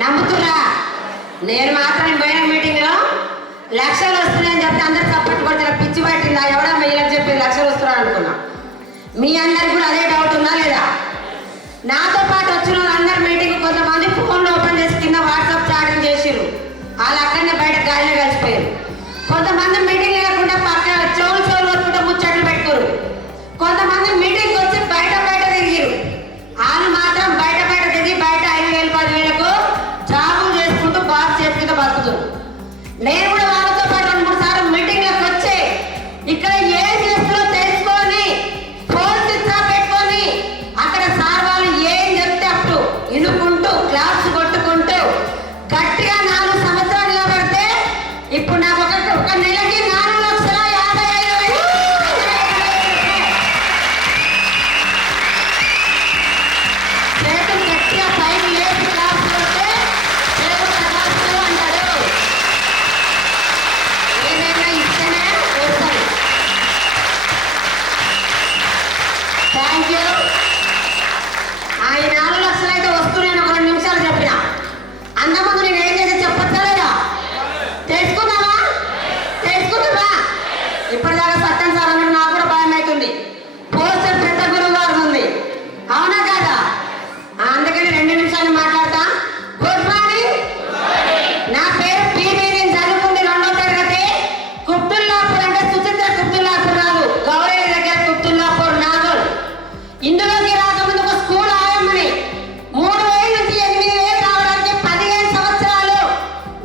నమ్ముతురా? నేను మాత్రం పోయిన మీటింగ్లో లక్షలు వస్తున్నాయని చెప్తే అందరు సపోర్ట్ కొడుతున్నా. పిచ్చి పట్టిందా? ఎవడా వీళ్ళకి చెప్పి లక్షలు వస్తున్నారు అనుకున్నా. మీ అందరికి కూడా అదే డౌట్ ఉందా లేదా? నాతో పాటు వచ్చిన వాళ్ళందరూ మీటింగ్ కొంతమంది ఫోన్లు ఓపెన్ చేసి కింద వాట్సాప్ చాటింగ్ చేసిరు. వాళ్ళు అక్కడనే బయట గాలిలో కలిసిపోయారు. కొంతమంది మీటింగ్ లేకుండా పక్క చెవులు వస్తుంటే ముచ్చట్లు పెట్టుకోరు. కొంతమంది మీటింగ్ వచ్చి బయట తిరిగిరు. వాళ్ళు మాత్రం బయట తిరిగి బయట 5,000 10,000కు జాబులు చేసుకుంటూ బాగా చేసుకుంటూ బతుకుతారు. నేను కూడా వాళ్ళతో పాటు 2-3 సార్లు మీటింగ్లకు వచ్చి ఇక్కడ ఏం చేస్తారో తెలుసుకొని ఫోన్ చిత్రా పెట్టుకొని అక్కడ సార్ వాళ్ళు ఏం చెప్తే అప్పుడు ఇనుకుంటూ క్లాస్ కొట్టుకుంటూ గట్టిగా 4 సంవత్సరాలు నిలబడితే ఇప్పుడు నాకు ఒక నెలకి 4,55,000 చేతులు గట్టిగా పైకి లేచి క్లాస్ కొడితే చేతులు కదాస్తూ అంటాడు. ఏదైనా ఇస్తేనే వస్తాయి. Thank you. ఆ 4 లక్షలు అయితే వస్తున్నాయని ఒక 2 నిమిషాలు చెప్పిన. అంతకుముందు నేను ఏం చేసి చెప్పచ్చా లేదా? తెలుసుకుందామా? ఇప్పటిదాకా సత్యం సార్ అన్నాడు, నాకు కూడా భయం అవుతుంది. పోస్టర్ పెద్ద గురువు గారు ఉంది, అవునా కాదా? అందుకని 2 నిమిషాలు మాట్లాడతా. Good morning. నా పేరు పీవీ. నేను చదువుకుంది 2వ తరగతి. కుప్తుల్లాపూర్ అంటే సుచిత్ర కుప్తుల్లాపూర్ రాదు, గౌరవ దగ్గర కుప్తుల్లాపూర్ నాగోల్. ఇందులోకి రాకముందు ఒక స్కూల్ ఆయమ్మని 3,000 నుంచి 8,000 రావడానికి 15 సంవత్సరాలు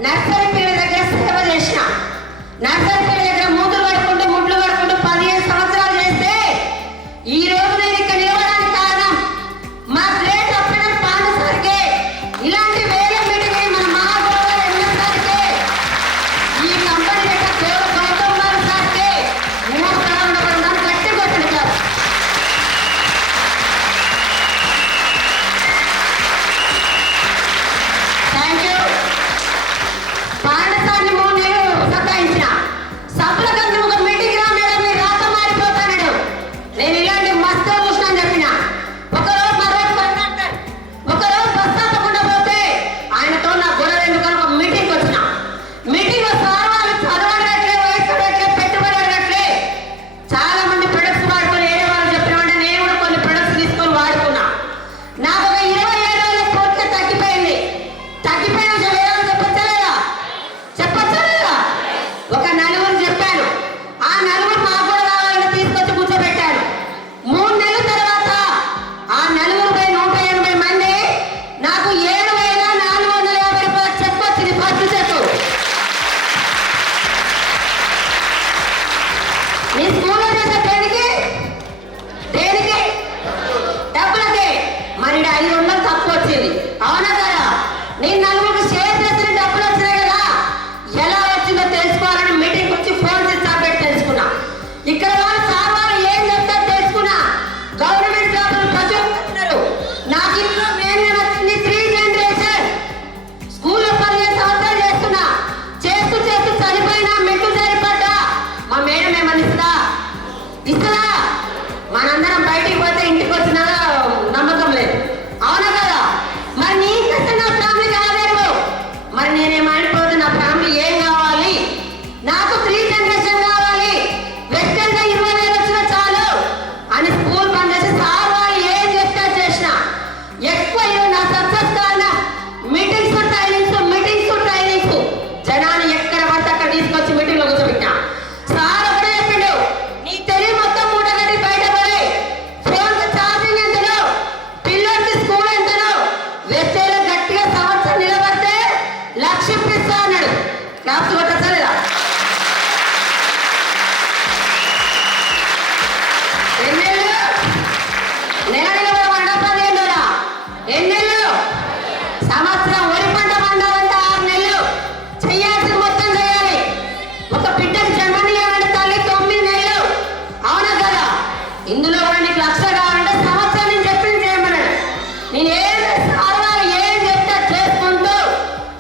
నర్సరీ పిల్లల దగ్గర సేవ చేసిన. నర్సరీ పిల్లల దగ్గర ముడ్లు పడుకుంటూ 15 సంవత్సరాలు చేస్తే ఈ రోజు నేను ఇక్కడ నిలవడానికి కారణం మా గ్రేట్ అప్పిన పాండు సార్కే. ఇలాంటి వేల మీటింగ్ మన మహాగౌరవ ఎంఎస్ సార్కే, ఈ కంపెనీ యొక్క దేవుడు గౌతమ్ గారు సార్కే 3 సార్లు ఉండడం గట్టి కొట్టించారు. Thank you. పాండు సార్ని 3 నెలలు సతాయించిన. సభ్యులకందరూ ఒక మీటింగ్ రా మేడం, మీరు రాత మారిపోతాడు. నేను ఇలాంటి మస్తు చూసిన చెప్పిన. ఒకరోజు బస్ తప్పకుండా పోతే ఆయనతో నా గొడవ ఎందుకని ఒక మీటింగ్ వచ్చిన. మీటింగ్ సార్ వాళ్ళు చదవడట్లే, వయసు అడగట్లే, పెట్టుబడి అడగట్లే. చాలా మంది ప్రొడక్ట్స్ వాడుకొని వేరే వాళ్ళు చెప్పిన నేను కూడా కొన్ని ప్రొడక్ట్స్ తీసుకొని వాడుకున్నా. నాకు ఒక 27 రోజుల పూర్తిగా తగ్గిపోయింది. తగ్గిపోయిన విషయం ఏదో చెప్పచ్చా లేదా? ఒక 4 చెప్పాను. ఆ 4 మాకు కూడా కావాలని తీసుకొచ్చి కూర్చోబెట్టాను. 3 నెలల తర్వాత ఆ 180 మంది నాకు 7,450 రూపాయల చెక్ వచ్చింది. First check. మీ స్కూల్లో చేసే దేనికి డబ్బులకే. మరి 500 తక్కువ వచ్చింది, అవునా కదా? నేను 4 షేర్ చేసిన డబ్బులు వచ్చినాయి కదా, ఎలా వచ్చిందో తెలుసుకోవాలని మీటింగ్ వచ్చి ఫోన్ పెట్టి తెలుసుకున్నా. ఇక్కడ వాళ్ళు సార్ వాళ్ళు ఏం చెప్తారు తెలుసుకున్నా. గవర్నమెంట్ జాబులు ప్రతి ఒక్కరు. నాకు ఇంట్లో నేను వచ్చింది 3 జనరేషన్. స్కూల్లో 15 సంవత్సరాలు చేస్తున్నా. చేస్తూ చనిపోయినా మెట్టు సరిపడ్డా మా మేడం ఏమనిస్తుందా? ఇస్తుందా? మనందరం బయటికి పోతే ఇంటికి వచ్చినా నమ్మకం లేదు, అవునా కదా? మరి నీ కష్టం నా ఫ్యామిలీ కాలేదు. మరి నేనేమైపోతే నా ఫ్యామిలీ ఏం కావాలి? నాకు 3 జనరేషన్ కావాలి. వెస్టర్న్ గా 20,000 వచ్చినా చాలు అని స్కూల్ బంద్ చేసి సార్ వాళ్ళు ఏం చెప్తే చేసిన. ఎక్కువ నా సక్సెస్ కారణం మీటింగ్స్ ట్రైనింగ్స్. జనాన్ని ఎక్కడ పడితే అక్కడ తీసుకొచ్చి మీటింగ్ లో కూర్చోబెట్టా. సార్ ఒకటే చెప్పిండు, నీ తెలివి మొత్తం మూటగట్టి బయటపడి ఫోన్ ఛార్జింగ్ ఎంతలో, పిల్లలకి స్కూల్ ఎంతలో, వెస్టర్న్ గట్టిగా సంవత్సరం నిలబడితే 1,00,000 ఇప్పిస్తా అన్నాడు. క్లాప్స్ కొట్టచ్చా లేదా? ఎన్నెళ్ళు? నెల నిలబడి పంట 15 రోజులా? ఎన్నెళ్ళు? సంవత్సరం. వరి పంట పండాలంటే 6 నెలలు. చెయ్యాల్సిన మొత్తం చేయాలి. ఒక బిడ్డకి జన్మనియాలంటే తల్లి 9 నెలలు, అవునా కదా? ఇందులో కూడా నీకు 1,00,000 కావాలంటే సంవత్సరం నేను చెప్పింది చేయమన్నాడు. నేను సార్ వాళ్ళు ఏం చెప్తే చేసుకుంటూ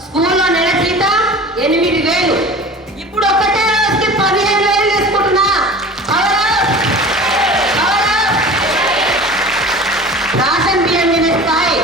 స్కూల్లో నెల జీతం 8,000. ఇప్పుడు ఒకటే రోజుకి 15,000 తీసుకుంటున్నా. రాషన్ బియ్యం మీద స్థాయి